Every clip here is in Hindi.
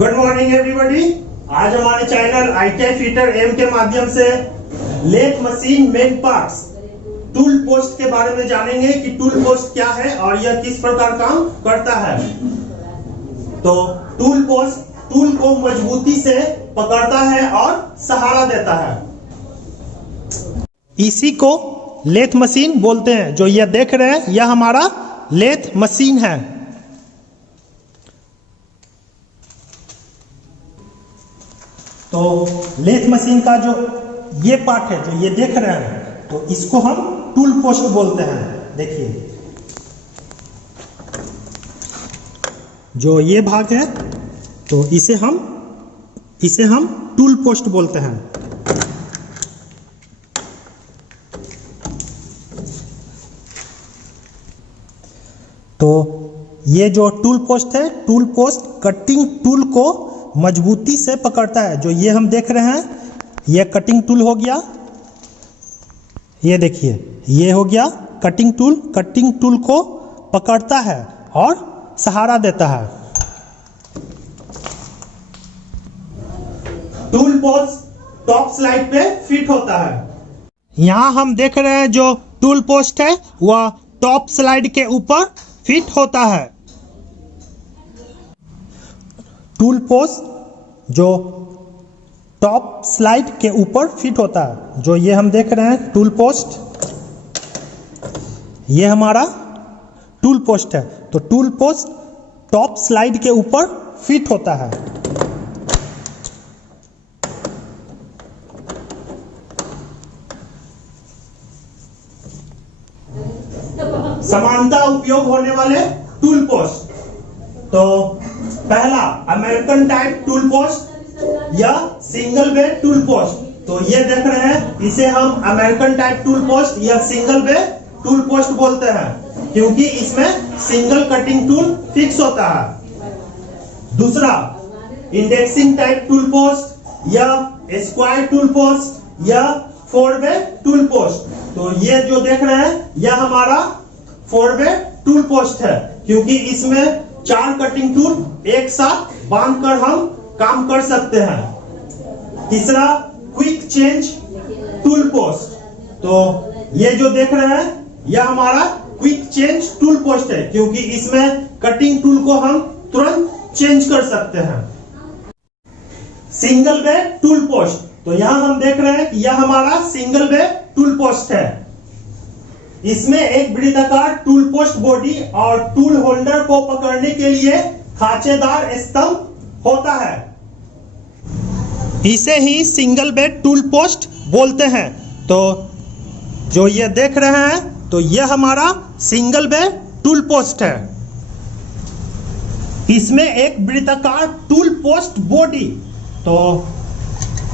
Good morning everybody. आज हमारे चैनल ITI फिटर एम के माध्यम से lathe machine main parts tool post के बारे में जानेंगे कि टूल पोस्ट क्या है और यह किस प्रकार काम करता है। तो टूल पोस्ट टूल को मजबूती से पकड़ता है और सहारा देता है। इसी को लेथ मशीन बोलते हैं। जो यह देख रहे हैं यह हमारा लेथ मशीन है। तो लेथ मशीन का जो ये पार्ट है जो ये देख रहे हैं तो इसको हम टूल पोस्ट बोलते हैं। देखिए जो ये भाग है तो इसे हम टूल पोस्ट बोलते हैं। तो ये जो टूल पोस्ट है, टूल पोस्ट कटिंग टूल को मजबूती से पकड़ता है। जो ये हम देख रहे हैं ये कटिंग टूल हो गया। ये देखिए ये हो गया कटिंग टूल। कटिंग टूल को पकड़ता है और सहारा देता है। टूल पोस्ट टॉप स्लाइड पे फिट होता है। यहां हम देख रहे हैं जो टूल पोस्ट है वह टॉप स्लाइड के ऊपर फिट होता है। टूल पोस्ट जो टॉप स्लाइड के ऊपर फिट होता है। जो ये हम देख रहे हैं टूल पोस्ट, ये हमारा टूल पोस्ट है। तो टूल पोस्ट टॉप स्लाइड के ऊपर फिट होता है। समानता उपयोग होने वाले टूल पोस्ट। तो पहला अमेरिकन टाइप टूल पोस्ट या सिंगल बे टूल पोस्ट। तो ये देख रहे हैं इसे हम अमेरिकन टाइप टूल पोस्ट या सिंगल बे टूल पोस्ट बोलते हैं क्योंकि इसमें सिंगल कटिंग टूल फिक्स होता है। दूसरा इंडेक्सिंग टाइप टूल पोस्ट या स्क्वायर टूल पोस्ट या 4-वे टूल पोस्ट। तो ये जो देख रहे हैं यह हमारा 4-वे टूल पोस्ट है क्योंकि इसमें 4 कटिंग टूल एक साथ बांधकर हम काम कर सकते हैं। तीसरा क्विक चेंज टूल पोस्ट। तो ये जो देख रहे हैं यह हमारा क्विक चेंज टूल पोस्ट है क्योंकि इसमें कटिंग टूल को हम तुरंत चेंज कर सकते हैं। सिंगल बे टूल पोस्ट। तो यहां हम देख रहे हैं कि यह हमारा सिंगल बे टूल पोस्ट है। इसमें एक वृत्ताकार टूल पोस्ट बॉडी और टूल होल्डर को पकड़ने के लिए खांचेदार स्तंभ होता है। इसे ही सिंगल बे टूल पोस्ट बोलते हैं। तो जो ये देख रहे हैं तो यह हमारा सिंगल बे टूल पोस्ट है। इसमें एक वृत्ताकार टूल पोस्ट बॉडी। तो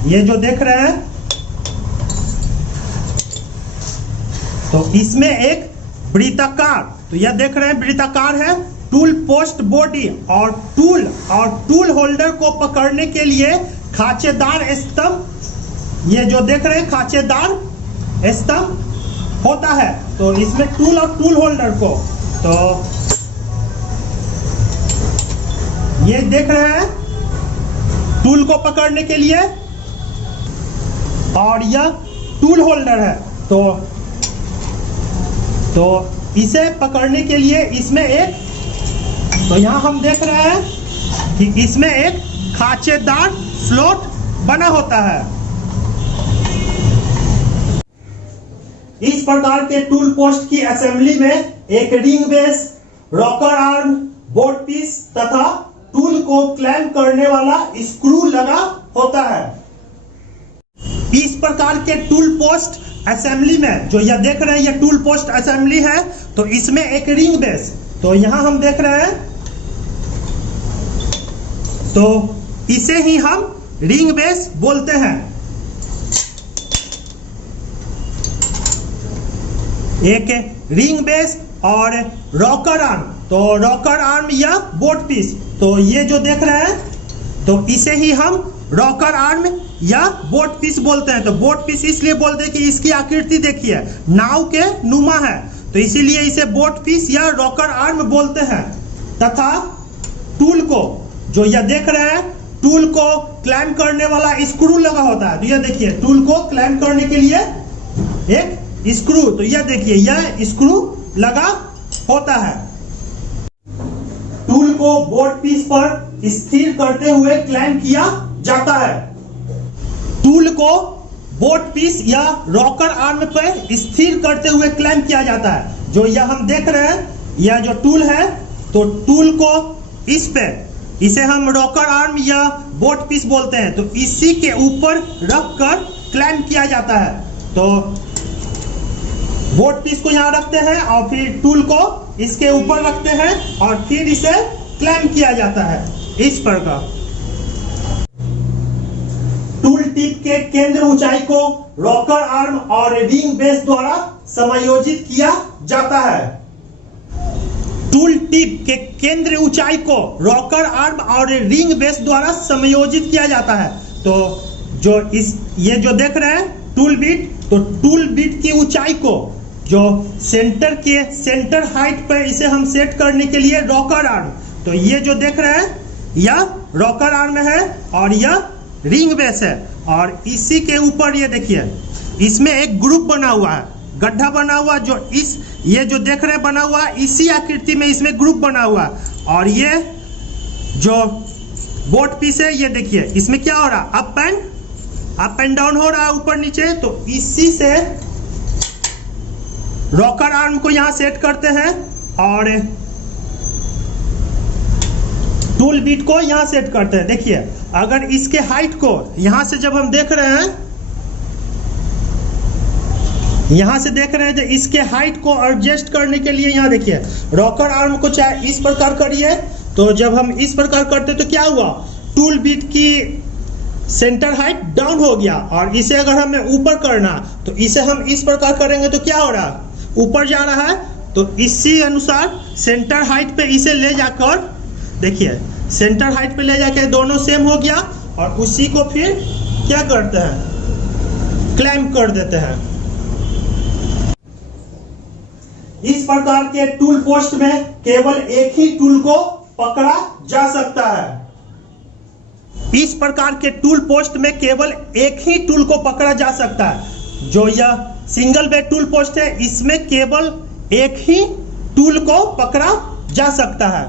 ये जो देख रहे हैं तो इसमें एक वृत्ताकार, तो यह देख रहे हैं वृत्ताकार है टूल पोस्ट बॉडी और टूल होल्डर को पकड़ने के लिए खांचेदार स्तंभ, ये जो देख रहे हैं खांचेदार स्तंभ होता है। तो इसमें टूल और टूल होल्डर को, तो ये देख रहे हैं टूल को पकड़ने के लिए और यह टूल होल्डर है। तो इसे पकड़ने के लिए इसमें एक, तो यहां हम देख रहे हैं कि इसमें एक खांचेदार स्लॉट बना होता है। इस प्रकार के टूल पोस्ट की असेंबली में एक ring base, rocker arm, board piece तथा टूल को क्लैंप करने वाला स्क्रू लगा होता है। इस प्रकार के टूल पोस्ट असेंबली में जो यह देख रहे हैं यह टूल पोस्ट असेंबली है। तो इसमें एक रिंग बेस, तो यहां हम देख रहे हैं तो इसे ही हम रिंग बेस बोलते हैं। एक रिंग बेस और रॉकर आर्म, तो रॉकर आर्म या बोर्ड पीस, तो ये जो देख रहे हैं तो इसे ही हम रॉकर आर्म या बोट पीस बोलते हैं। तो बोट पीस इसलिए बोलते हैं कि इसकी आकृति देखिए नाव के नुमा है, तो इसीलिए इसे बोट पीस या रॉकर आर्म बोलते हैं। तथा टूल को जो यह देख रहे हैं टूल को क्लैम करने वाला स्क्रू लगा होता है। तो ये देखिए टूल को क्लैम करने के लिए एक स्क्रू, तो यह देखिए यह स्क्रू लगा होता है। टूल को बोर्ड पीस पर स्थिर करते हुए क्लैम किया जाता है। टूल को बोर्ड पीस या रॉकर आर्म पर स्थिर करते हुए क्लैम किया जाता है। जो यह हम देख रहे हैं यह जो टूल है, तो टूल को इस पे, इसे हम रॉकर आर्म या बोर्ड पीस बोलते हैं, तो इसी के ऊपर रख कर क्लैम किया जाता है। तो बोर्ड पीस को यहाँ रखते हैं और फिर टूल को इसके ऊपर रखते हैं और फिर इसे क्लैम किया जाता है इस प्रकार। टूल टिप के केंद्र ऊंचाई को रॉकर आर्म और रिंग बेस द्वारा समायोजित किया जाता है। टूल टिप के केंद्र ऊंचाई को रॉकर आर्म और रिंग बेस द्वारा समायोजित किया जाता है। तो जो ये जो देख रहे हैं टूल बिट, तो टूल बिट की ऊंचाई को जो सेंटर हाइट पर इसे हम सेट करने के लिए रॉकर आर्म, तो ये जो देख रहे हैं यह रॉकर आर्म है और यह रिंग बेस है। और इसी के ऊपर ये देखिए इसमें एक ग्रुप बना हुआ है, गड्ढा बना हुआ, जो ये जो देख रहे हैं बना हुआ है, इसी आकृति में इसमें ग्रुप बना हुआ है। और ये जो बोर्ड पीस है ये देखिए इसमें क्या हो रहा है, अप एंड डाउन हो रहा है, ऊपर नीचे। तो इसी से रॉकर आर्म को यहां सेट करते हैं और टूल बिट को यहां सेट करते हैं। देखिए अगर इसके हाइट को यहां से जब हम देख रहे हैं, यहां से देख रहे हैं, तो इसके हाइट को एडजस्ट करने के लिए यहां देखिए रॉकर आर्म को चाहे इस प्रकार करिए, तो जब हम इस प्रकार करते तो क्या हुआ, टूल बिट की सेंटर हाइट डाउन हो गया। और इसे अगर हमें ऊपर करना तो इसे हम इस प्रकार करेंगे तो क्या हो रहा है, ऊपर जा रहा है। तो इसी अनुसार सेंटर हाइट पे इसे ले जाकर देखिए सेंटर हाइट पे ले जाकर दोनों सेम हो गया और उसी को फिर क्या करते हैं, क्लैम्प कर देते हैं। इस प्रकार के टूल पोस्ट में केवल एक ही टूल को पकड़ा जा सकता है। इस प्रकार के टूल पोस्ट में केवल एक ही टूल को पकड़ा जा सकता है। जो यह सिंगल बेड टूल पोस्ट है इसमें केवल एक ही टूल को पकड़ा जा सकता है।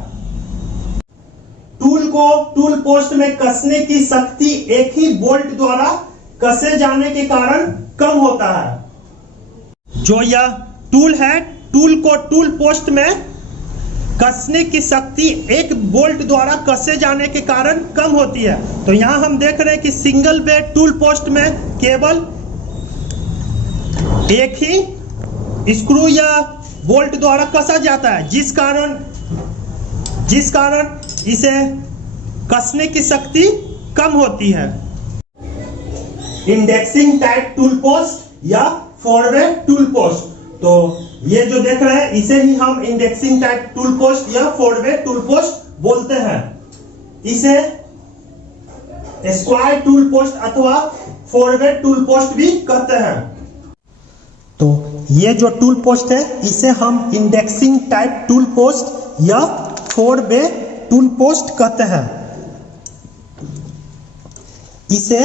टूल को टूल पोस्ट में कसने की शक्ति एक ही बोल्ट द्वारा कसे जाने के कारण कम होता है। जो यह टूल है, टूल को टूल पोस्ट में कसने की शक्ति एक बोल्ट द्वारा कसे जाने के कारण कम होती है। तो यहां हम देख रहे हैं कि सिंगल बेड टूल पोस्ट में केवल एक ही स्क्रू या बोल्ट द्वारा कसा जाता है, जिस कारण इसे कसने की शक्ति कम होती है। इंडेक्सिंग टाइप टूल पोस्ट या फॉरवर्ड टूल पोस्ट, तो ये जो देख रहे हैं इसे ही हम इंडेक्सिंग टाइप टूल पोस्ट या फॉरवर्ड टूल पोस्ट बोलते हैं। इसे स्क्वायर टूल पोस्ट अथवा फॉरवर्ड टूल पोस्ट भी कहते हैं। तो ये जो टूल पोस्ट है इसे हम इंडेक्सिंग टाइप टूल पोस्ट या फॉरवर्ड टूल पोस्ट कहते हैं। इसे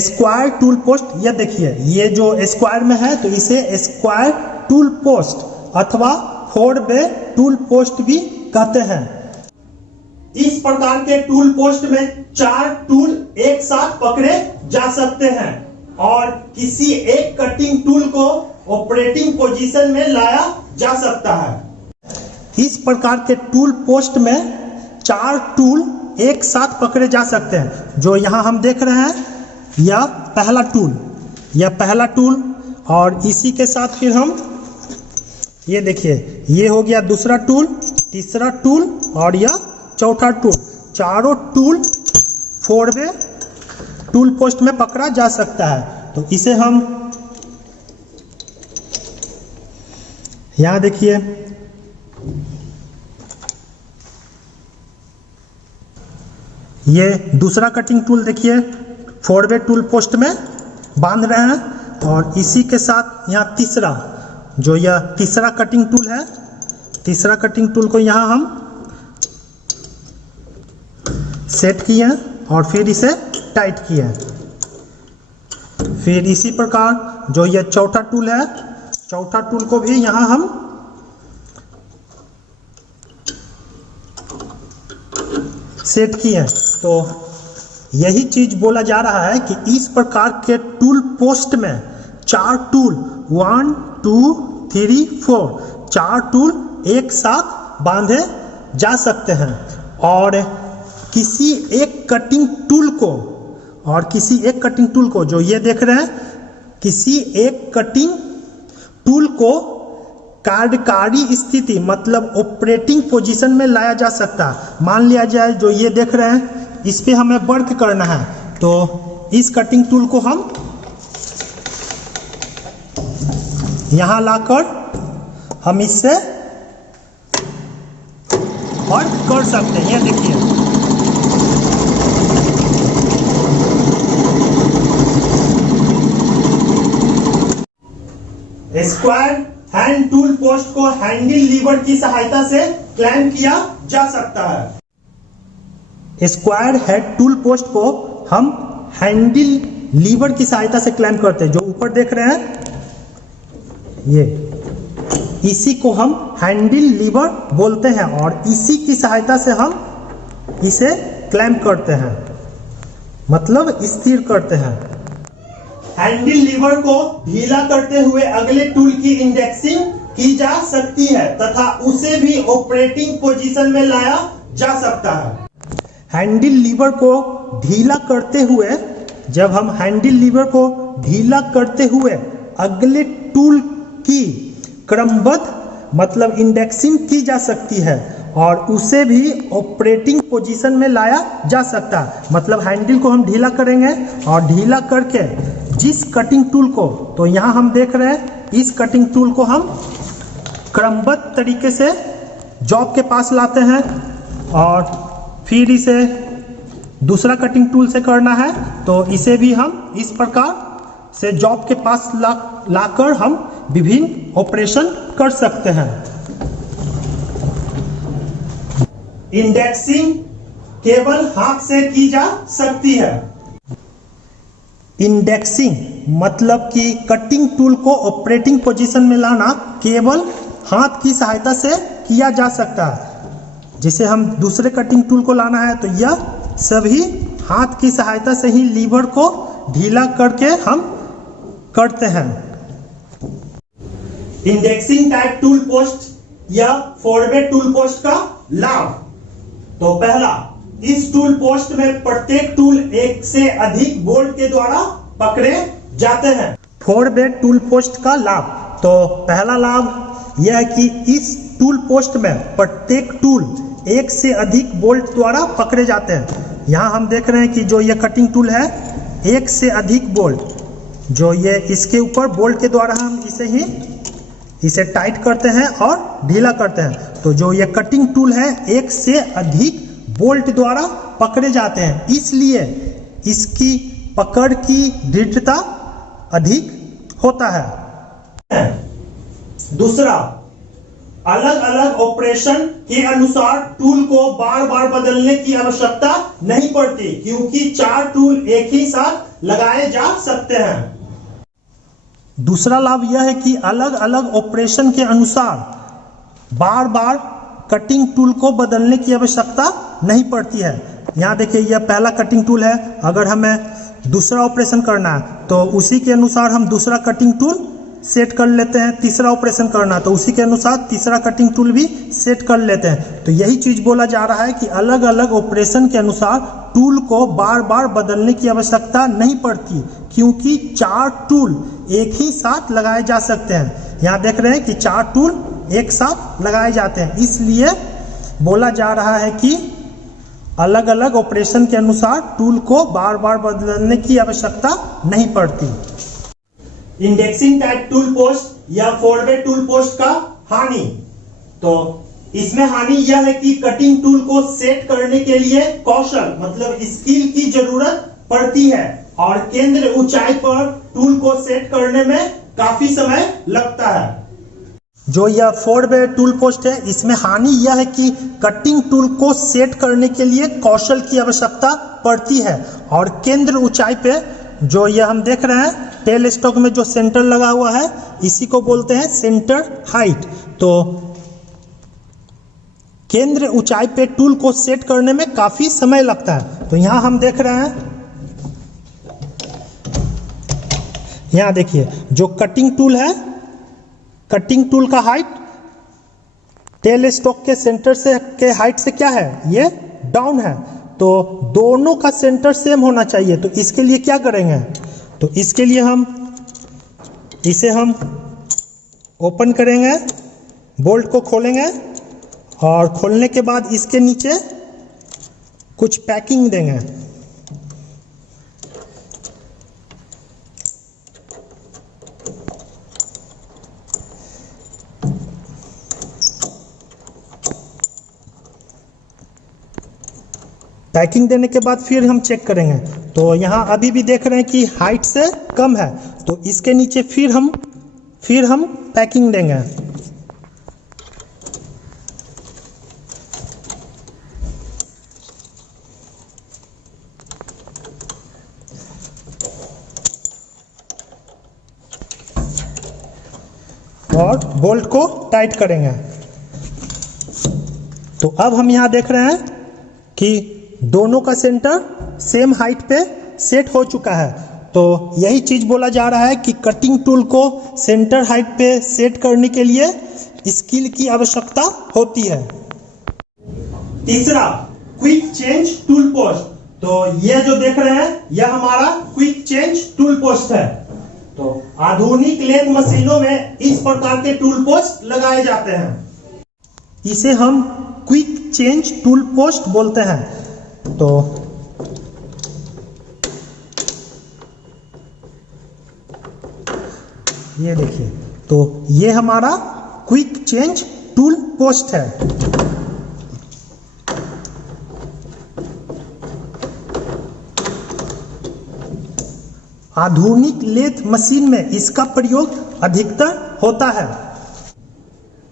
स्क्वायर टूल पोस्ट, ये देखिए ये जो स्क्वायर में है तो इसे स्क्वायर टूल पोस्ट अथवा फॉरवर्ड टूल पोस्ट भी कहते हैं। इस प्रकार के टूल पोस्ट में 4 टूल एक साथ पकड़े जा सकते हैं और किसी एक कटिंग टूल को ऑपरेटिंग पोजीशन में लाया जा सकता है। इस प्रकार के टूल पोस्ट में 4 टूल एक साथ पकड़े जा सकते हैं। जो यहाँ हम देख रहे हैं यह पहला टूल और इसी के साथ फिर हम ये देखिए ये हो गया दूसरा टूल, तीसरा टूल और यह चौथा टूल। चारों टूल फॉरवर्ड टूल पोस्ट में पकड़ा जा सकता है। तो इसे हम यहां देखिए ये दूसरा कटिंग टूल देखिए फॉरवर्ड टूल पोस्ट में बांध रहे हैं और इसी के साथ यहाँ तीसरा, जो यह तीसरा कटिंग टूल है, तीसरा कटिंग टूल को यहाँ हम सेट किए हैं। और फिर इसे टाइट किए। फिर इसी प्रकार जो ये चौथा टूल है, चौथा टूल को भी यहाँ हम सेट किए। तो यही चीज बोला जा रहा है कि इस प्रकार के टूल पोस्ट में 4 टूल 1 2 3 4 4 टूल एक साथ बांधे जा सकते हैं। और किसी एक कटिंग टूल को जो ये देख रहे हैं, किसी एक कटिंग टूल को कार्यकारी स्थिति मतलब ऑपरेटिंग पोजीशन में लाया जा सकता है। मान लिया जाए जो ये देख रहे हैं, इस पे हमें वर्क करना है, तो इस कटिंग टूल को हम यहां लाकर हम इससे वर्क कर सकते हैं। ये देखिए, स्क्वायर हैंड टूल पोस्ट को हैंडल लीवर की सहायता से क्लैंप किया जा सकता है। स्क्वायर हेड टूल पोस्ट को हम हैंडल लीवर की सहायता से क्लैंप करते हैं। जो ऊपर देख रहे हैं ये, इसी को हम हैंडल लीवर बोलते हैं और इसी की सहायता से हम इसे क्लैंप करते हैं, मतलब स्थिर करते हैं। हैंडल लीवर को ढीला करते हुए अगले टूल की इंडेक्सिंग की जा सकती है तथा उसे भी ऑपरेटिंग पोजीशन में लाया जा सकता है। हैंडल लीवर को ढीला करते हुए, जब हम हैंडल लीवर को ढीला करते हुए अगले टूल की क्रमबद्ध मतलब इंडेक्सिंग की जा सकती है और उसे भी ऑपरेटिंग पोजीशन में लाया जा सकता है। मतलब हैंडल को हम ढीला करेंगे और ढीला करके जिस कटिंग टूल को, तो यहाँ हम देख रहे हैं इस कटिंग टूल को हम क्रमबद्ध तरीके से जॉब के पास लाते हैं और फिर इसे दूसरा कटिंग टूल से करना है, तो इसे भी हम इस प्रकार से जॉब के पास लाकर हम विभिन्न ऑपरेशन कर सकते हैं। इंडेक्सिंग केवल हाथ से की जा सकती है। इंडेक्सिंग मतलब कि कटिंग टूल को ऑपरेटिंग पोजीशन में लाना केवल हाथ की सहायता से किया जा सकता है। जिसे हम दूसरे कटिंग टूल को लाना है तो यह सभी हाथ की सहायता से ही लीवर को ढीला करके हम करते हैं। इंडेक्सिंग टाइप टूल पोस्ट या फॉरवर्ड टूल पोस्ट का लाभ। तो पहला, इस टूल पोस्ट में प्रत्येक टूल एक से अधिक बोल्ट के द्वारा पकड़े जाते हैं। फॉरवर्ड टूल पोस्ट का लाभ। तो पहला लाभ यह है कि इस टूल पोस्ट में प्रत्येक टूल एक से अधिक बोल्ट द्वारा पकड़े जाते हैं। यहाँ हम देख रहे हैं कि जो ये कटिंग टूल है, एक से अधिक बोल्ट, जो ये इसके ऊपर बोल्ट के द्वारा हम इसे टाइट करते हैं और ढीला करते हैं। तो जो ये कटिंग टूल है एक से अधिक बोल्ट द्वारा पकड़े जाते हैं, इसलिए इसकी पकड़ की दृढ़ता अधिक होता है। दूसरा, अलग अलग ऑपरेशन के अनुसार टूल को बार बार बदलने की आवश्यकता नहीं पड़ती, क्योंकि 4 टूल एक ही साथ लगाए जा सकते हैं। दूसरा लाभ यह है कि अलग अलग ऑपरेशन के अनुसार बार बार कटिंग टूल को बदलने की आवश्यकता नहीं पड़ती है। यहाँ देखिए, यह पहला कटिंग टूल है। अगर हमें दूसरा ऑपरेशन करना है तो उसी के अनुसार हम दूसरा कटिंग टूल सेट कर लेते हैं। तीसरा ऑपरेशन करना तो उसी के अनुसार तीसरा कटिंग टूल भी सेट कर लेते हैं। तो यही चीज बोला जा रहा है कि अलग अलग ऑपरेशन के अनुसार टूल को बार बार बदलने की आवश्यकता नहीं पड़ती, क्योंकि 4 टूल एक ही साथ लगाए जा सकते हैं। यहाँ देख रहे हैं कि 4 टूल एक साथ लगाए जाते हैं, इसलिए बोला जा रहा है कि अलग अलग ऑपरेशन के अनुसार टूल को बार बार बदलने की आवश्यकता नहीं पड़ती। इंडेक्सिंग टाइप टूल पोस्ट या फॉरवर्ड टूल पोस्ट का हानि। तो इसमें हानि यह है कि कटिंग टूल को सेट करने के लिए कौशल मतलब स्किल की जरूरत पड़ती है और केंद्र ऊंचाई पर टूल को सेट करने में काफी समय लगता है। जो यह 4-वे टूल पोस्ट है, इसमें हानि यह है कि कटिंग टूल को सेट करने के लिए कौशल की आवश्यकता पड़ती है और केंद्र ऊंचाई पे जो यह हम देख रहे हैं टेल स्टॉक में जो सेंटर लगा हुआ है इसी को बोलते हैं सेंटर हाइट। तो केंद्र ऊंचाई पे टूल को सेट करने में काफी समय लगता है। तो यहां हम देख रहे हैं, यहां देखिए जो कटिंग टूल है, कटिंग टूल का हाइट टेल स्टॉक के सेंटर से के हाइट से क्या है, ये डाउन है। तो दोनों का सेंटर सेम होना चाहिए। तो इसके लिए क्या करेंगे, तो इसके लिए इसे हम ओपन करेंगे, बोल्ट को खोलेंगे और खोलने के बाद इसके नीचे कुछ पैकिंग देंगे। पैकिंग देने के बाद फिर हम चेक करेंगे। तो यहाँ अभी भी देख रहे हैं कि हाइट से कम है, तो इसके नीचे फिर हम पैकिंग देंगे। और बोल्ट को टाइट करेंगे। तो अब हम यहाँ देख रहे हैं कि दोनों का सेंटर सेम हाइट पे सेट हो चुका है। तो यही चीज बोला जा रहा है कि कटिंग टूल को सेंटर हाइट पे सेट करने के लिए स्किल की आवश्यकता होती है। तीसरा, क्विक चेंज टूल पोस्ट। तो ये जो देख रहे हैं यह हमारा क्विक चेंज टूल पोस्ट है। तो आधुनिक लेथ मशीनों में इस प्रकार के टूल पोस्ट लगाए जाते हैं। इसे हम क्विक चेंज टूल पोस्ट बोलते हैं। तो ये देखिए, तो ये हमारा क्विक चेंज टूल पोस्ट है। आधुनिक लेथ मशीन में इसका प्रयोग अधिकतर होता है।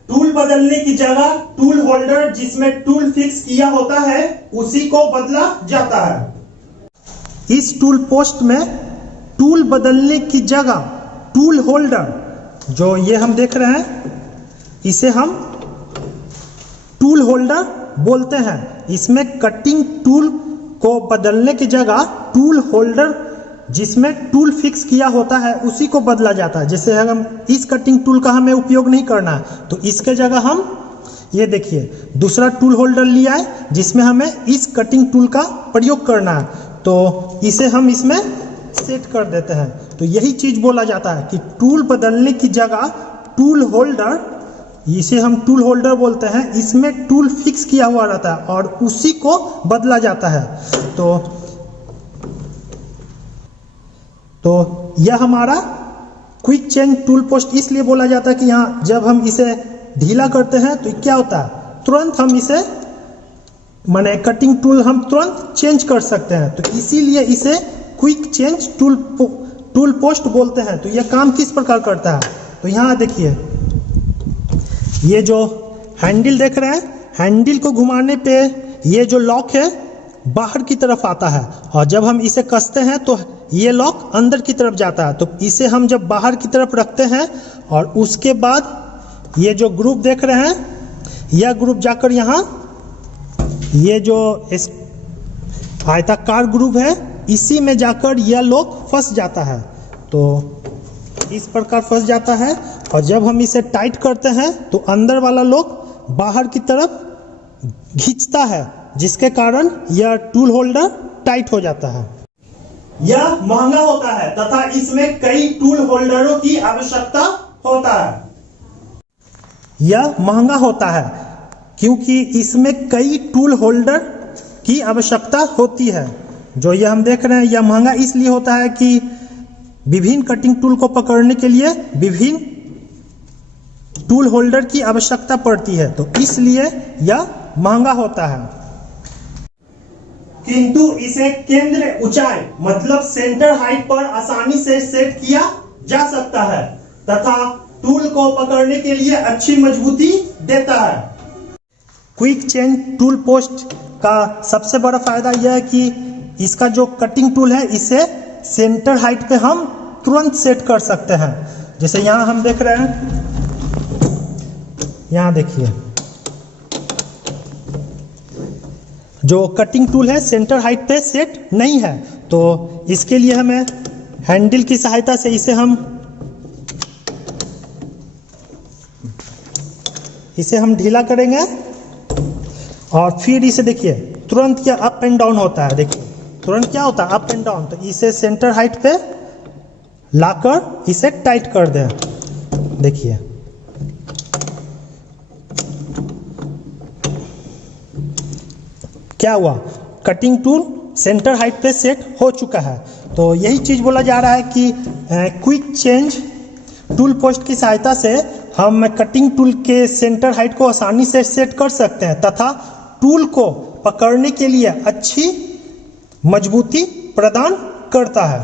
टूल बदलने की जगह टूल होल्डर जिसमें टूल फिक्स किया होता है उसी को बदला जाता है। इस टूल पोस्ट में टूल बदलने की जगह टूल होल्डर जो ये हम देख रहे हैं इसे हम टूल होल्डर बोलते हैं। इसमें कटिंग टूल को बदलने की जगह टूल होल्डर जिसमें टूल फिक्स किया होता है उसी को बदला जाता है। जैसे हम इस कटिंग टूल का हमें उपयोग नहीं करना है तो इसके जगह हम ये देखिए दूसरा टूल होल्डर लिया है जिसमें हमें इस कटिंग टूल का प्रयोग करना है, तो इसे हम इसमें सेट कर देते हैं। तो यही चीज बोला जाता है कि टूल बदलने की जगह टूल होल्डर, इसे हम टूल होल्डर बोलते हैं, इसमें टूल फिक्स किया हुआ रहता है और उसी को बदला जाता है। तो यह हमारा क्विक चेंज टूल पोस्ट इसलिए बोला जाता है कि यहाँ जब हम इसे ढीला करते हैं तो क्या होता है, तुरंत हम इसे माने कटिंग टूल हम तुरंत चेंज कर सकते हैं। तो इसीलिए इसे क्विक चेंज टूल पोस्ट बोलते हैं। तो यह काम किस प्रकार करता है, तो यहाँ देखिए ये जो हैंडल देख रहे हैं, हैंडल को घुमाने पे ये जो लॉक है बाहर की तरफ आता है और जब हम इसे कसते हैं तो ये लॉक अंदर की तरफ जाता है। तो इसे हम जब बाहर की तरफ रखते हैं और उसके बाद ये जो ग्रुप देख रहे हैं यह ग्रुप जाकर यहाँ ये जो आयताकार ग्रुप है इसी में जाकर यह लॉक फंस जाता है। तो इस प्रकार फंस जाता है और जब हम इसे टाइट करते हैं तो अंदर वाला लॉक बाहर की तरफ खींचता है जिसके कारण यह टूल होल्डर टाइट हो जाता है। यह महंगा होता है तथा इसमें कई टूल होल्डरों की आवश्यकता होता है। यह महंगा होता है क्योंकि इसमें कई टूल होल्डर की आवश्यकता होती है। जो यह हम देख रहे हैं यह महंगा इसलिए होता है कि विभिन्न कटिंग टूल को पकड़ने के लिए विभिन्न टूल होल्डर की आवश्यकता पड़ती है, तो इसलिए यह महंगा होता है। किंतु इसे केंद्र ऊंचाई मतलब सेंटर हाइट पर आसानी से सेट किया जा सकता है तथा टूल को पकड़ने के लिए अच्छी मजबूती देता है। क्विक चेंज टूल पोस्ट का सबसे बड़ा फायदा यह है कि इसका जो कटिंग टूल है इसे सेंटर हाइट पे हम तुरंत सेट कर सकते हैं। जैसे यहाँ हम देख रहे हैं, यहाँ देखिए जो कटिंग टूल है सेंटर हाइट पे सेट नहीं है, तो इसके लिए हमें हैंडल की सहायता से इसे हम ढीला करेंगे और फिर इसे देखिए तुरंत क्या अप एंड डाउन होता है। देखिए तुरंत क्या होता है, अप एंड डाउन। तो इसे सेंटर हाइट पे लाकर इसे टाइट कर दें। देखिए क्या हुआ, कटिंग टूल सेंटर हाइट पे सेट हो चुका है। तो यही चीज बोला जा रहा है कि क्विक चेंज टूल पोस्ट की सहायता से हम कटिंग टूल के सेंटर हाइट को आसानी से सेट कर सकते हैं तथा टूल को पकड़ने के लिए अच्छी मजबूती प्रदान करता है।